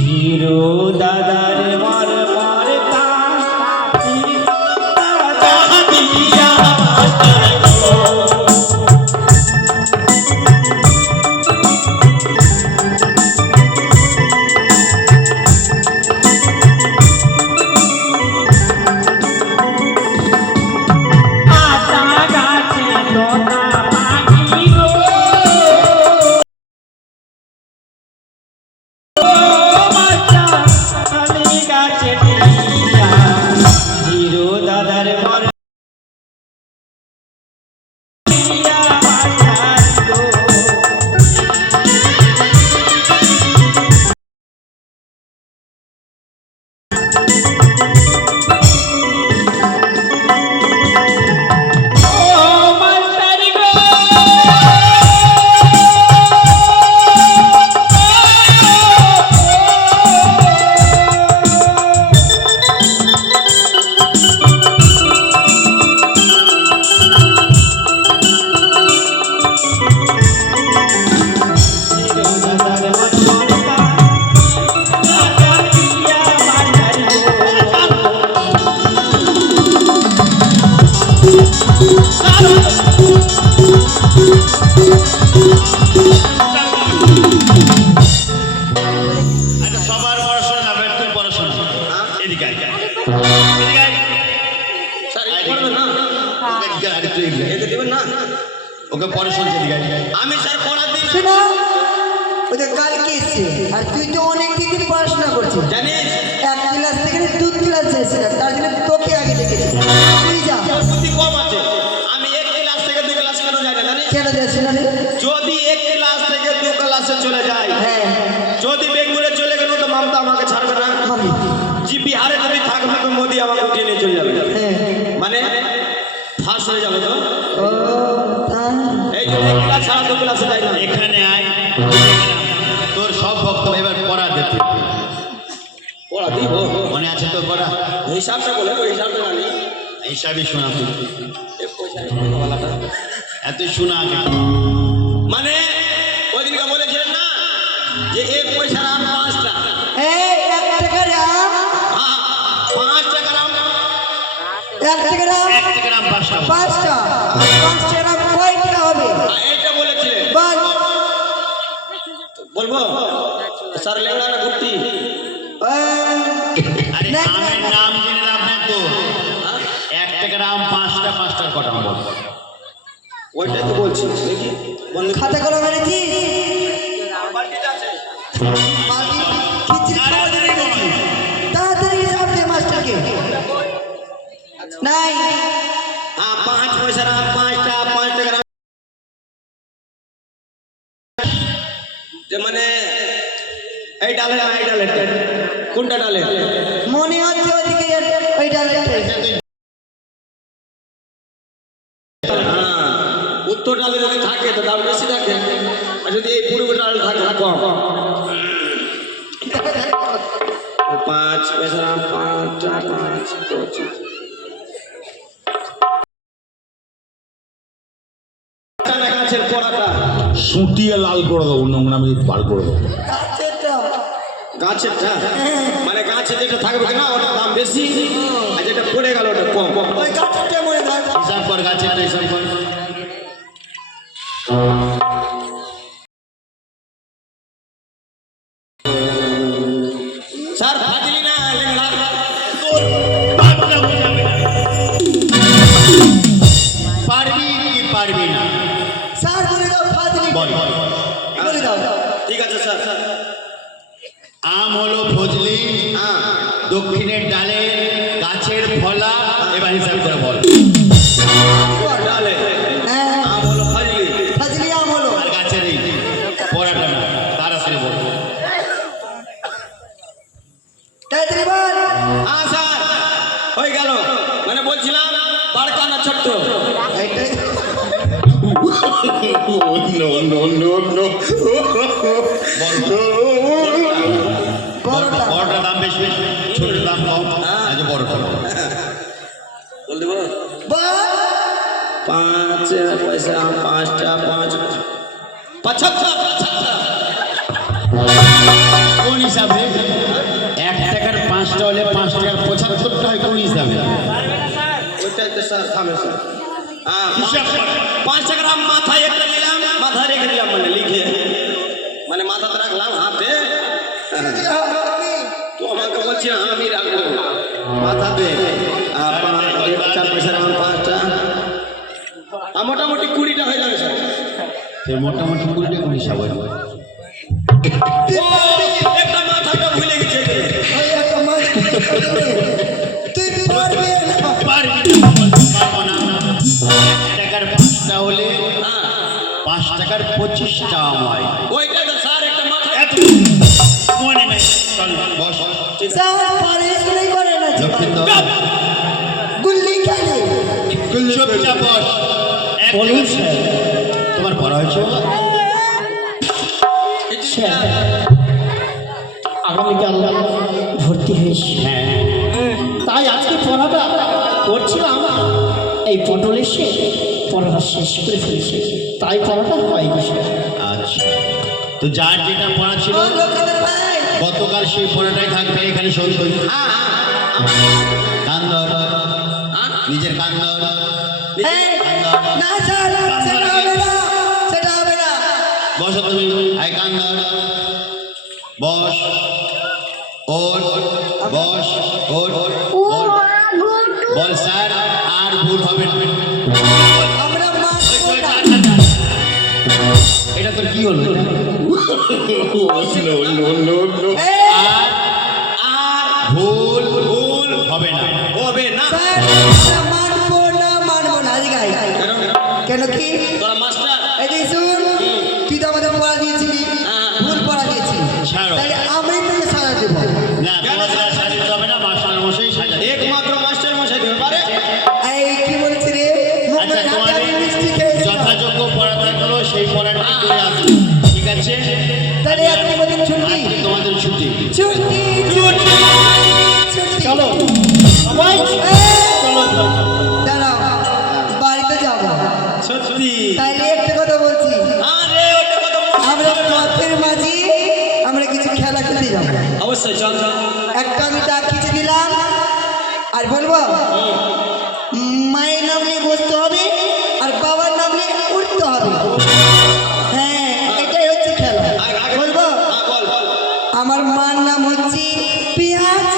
Hero দাদার মর মরতা দিয়া ওকে পরে শুনতে দিই আমি স্যার পড়া দিই না ওই তো কালকে এসছে আর তুই তো অনেক দিন পড়াশোনা করছিস জানিস এক ক্লাস থেকে 2 ক্লাস এসেছিলাম তার জন্য তোকে আগে ডেকেছি তুই যা তোর বুদ্ধি কম আছে আমি এক ক্লাস থেকে 2 ক্লাস কেন যাই না জানিস কেন যাচ্ছি না রে যদি এক ক্লাস থেকে 2 ক্লাসে চলে যাই হ্যাঁ যদি বেঙ্গলে চলে গেল তো মমতা আমাকে ছাড়বে না জি বিহারে যদি থাকবে তো মোদি আমাকে উঠিয়ে নিয়ে চলে যাবে হ্যাঁ মানে ফাঁস হয়ে যাবে তো ও তাই এই যে এক ক্লাস ছাড়া 2 ক্লাসে যাই না এখানে আয় তোর সব বক্তব্য এবার পড়া দিতে পড়া দিব মনে আছে তোর পড়া হিসাবটা বলে ওই হিসাবটা জানি হিসাবে শোনা তুই পয়সা ওয়ালাটা এত শোনা আগে মানে ওই দিনকে বলেছিলেন না যে এক পয়সার আম 5 টাকা এই 1 টাকার আম হ্যাঁ 5 টাকার আম 1 টাকার আম 1 টাকার আম 5 টাকা 5 টাকা 5 টাকার আম কয় টাকা হবে এইটা বলেছিলেন বল বলবো স্যার লেংড়া না ঘুরতি আরে আমের নাম জেনে লাভ নাই তো 1 টাকার আম 5 টাকা 5 টাকা কটা বল ওইটাই তো বলছি দেখি বন্ধু খাতা কলম এনেছিস তাড়াতাড়ি হিসাব দে মাস্টারকে নাই হ্যাঁ 5 পয়সার আম 5 টাকার আম যে মানে এই ডালে না এই ডালে কোনটা ডালে মনে হচ্ছে ওইদিকে ওই ডালেরটাই উত্তর ডালে যদি থাকে তো দাম বেশি থাকে আর যদি এই পূর্ব ডালে থাকে না কম 5 পয়সার আম 5 টাকা 5 গাছের পড়াটা সুটিয়ে লাল করে দেবো নোংরামি বার করে দেবো গাছেরটা মানে গাছে যেটা থাকবে না ওটার দাম বেশি আর যেটা পড়ে গেল ওটা কম ওই গাছটা মনে থাক হিসাব কর গাছের হিসাব কর স্যার ফাজিলি না লেংড়া তোর বাপটা বুঝাবে না পারবি কি পারবি না স্যার বলে দাও ফাজলি বল বলে দাও ঠিক আছে স্যার আম হলো ফজলি হ্যাঁ দক্ষিণের ডালে গাছের ফলা এবার হিসাব করে বল ডালে হ্যাঁ আম হলো ফাজিলি ফাজলি আম হলো আর গাছের এই পড়াটা না তাড়াতাড়ি বল তাড়াতাড়ি বল হ্যাঁ স্যার হয়ে গেল মানে বলছিলাম বাড়কা না ছোট্ট এইটাই বড়টা বড়টা দাম বেশি ছোট দাম কম আজ বড়টা বল দেবো বল 5 পয়সা 5 টাকা 5 75 কোন হিসাবে 1 টাকার 5টা হলে 5 টাকার 75টা হয় কোন হিসাবে? ওইটাই তো স্যার থামে স্যার। হ্যাঁ 5 টাকার আমি মাথায় একটা নিলাম, মাথায় রেখে দিলাম, মানে লিখে, মানে মাথাতে রাখলাম হাতে। তো আমাকে বলছি আমি রাখবো মাথাতে। 4 পয়সার আমার 5টা, মোটামুটি 20টা হয়ে যাবে স্যার। সে মোটামুটি 20টা কোন হিসাবে? ও, একটা মাথাটা ভুলে গেছে। ওই একটা মাছ তুই পারবি না। পারবো না। 1 টাকার 5টা হলে 5 টাকার 25টা হয়। ওইটা তো স্যার একটা মাথা। মনে নেই, চল বস। স্যার পড়াশোনাই করে না যে। লক্ষিন্দর, গুল্লি খেলে। চুপচাপ বস। বলুন স্যার। তোমার পড়া হয়েছে? স্যার আগামীকাল ভর্তি হয়েছি, হ্যাঁ। তাই আজকে পড়াটা করছিলাম, এই পটল এসে পড়াটা শেষ করে ফেলেছে, তাই পড়াটা হয়নি স্যার। আচ্ছা, তো যার যেটা পড়া ছিল ও লক্ষিন্দর ভাই, গতকাল সেই পড়াটাই থাকবে এখানে। সই করি। কান ধর, নিজের কান ধর। এই, না স্যার, সেটা হবে না, সেটা হবে না। বসো তুমি। আই কান ধর, বস, ওঠ, বস, ওঠ, বল। বল স্যার, আর ভুল হবে না। আমরা মানবো না। এটা তোর কি হলো? এই, আর ভুল হবে না। হবে না। স্যার, আমরা মানবো না আজকে। কেন কি? তোরা মাস্টার। এই যে শুন, তুই তো আমাদের পড়া দিয়েছিলি, ভুল পড়া দিয়েছিলি, ছাড়ো। তাহলে আমরাই তোকে সাজা দেবো। না, তোমাদের আর সাজাতে হবে না, মাস্টার মশাই সাজাবে। একমাত্র মাস্টার মশাই দিতে পারে। এই কি বলছি রে? আচ্ছা, মুখে তোমাদের হাতে মিষ্টি খেয়েছিস তো? যথাযোগ্য পড়া থাকলো সেই পড়াটা করে আসবে, ঠিক আছে? তাহলে আজকে বদিন ছুটি। আজকে তোমাদের ছুটি। ছুটি, ছুটি, ছুটি। চলো সবাই এই, চলো চলো। দাঁড়াও, বাড়িতে যাবো। সত্যি। তাইলে একটা কথা বলছি, আরে ওটা কথা বলছি। আমরা পথের মাঝি, আমরা কিছু খেলা খেলতে যাবো। অবশ্যই চল। একটা আমি ডাক খিচে দিলাম, আর বলবো মায়ের নাম নিয়ে বসতে হবে আর বাবার নাম নিয়ে উঠতে হবে। হ্যাঁ, এটাই হচ্ছে খেলা। বলবো বল বল। আমার মার নাম হচ্ছে পেঁয়াজ,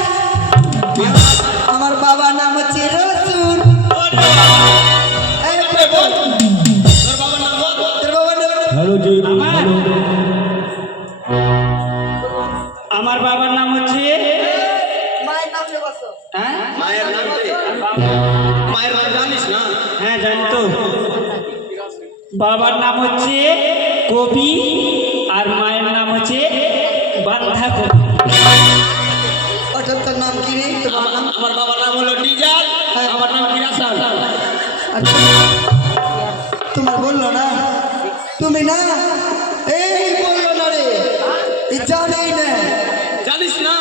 আমার বাবার নাম হচ্ছে রসুন। এই বল, তোর বাবার নাম বল। তোর বাবার নাম হ্যালো জি, হ্যালো। আমার বাবার নাম হচ্ছে মায়ের নাম নিয়ে বসো। হ্যাঁ মায়ের নাম কি? মায়ের নাম জানিস না? হ্যাঁ জানি তো। বাবার নাম হচ্ছে কবি আর মায়ের নাম হচ্ছে বাঁধাকপি। অর্থাৎ তোর নাম কি রে? তোর বাবার নাম? আমার বাবার নাম হলো ডিজাল, আমার নাম কিরাসান। আর তোমার বললো না, তুমি না, এই বললো না রে, এই জানেই না, জানিস না?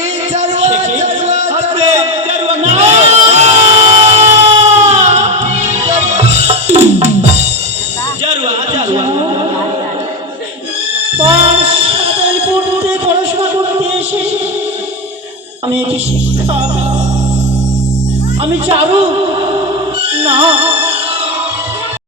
এই চারুয়া চারুয়া হাতে জারুয়া না। জারুয়া জারুয়া। পড়তে পড়াশোনা করতে এসে আমি একটি শিক্ষা, আমি চারু